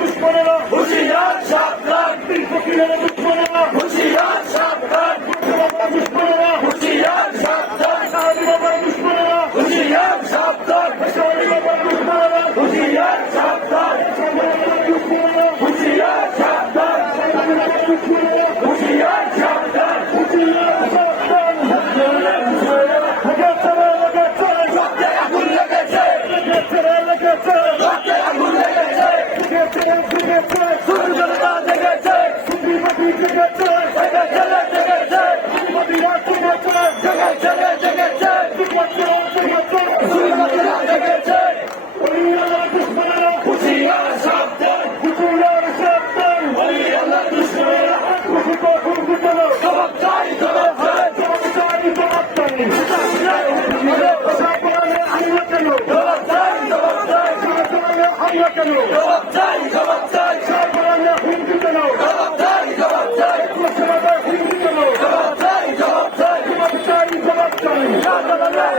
দুশ্মনেরা। হুশিয়ার সাত লাখ তিন কোটি দুশ্মন। জবাব চাই জবাব চাই আমরা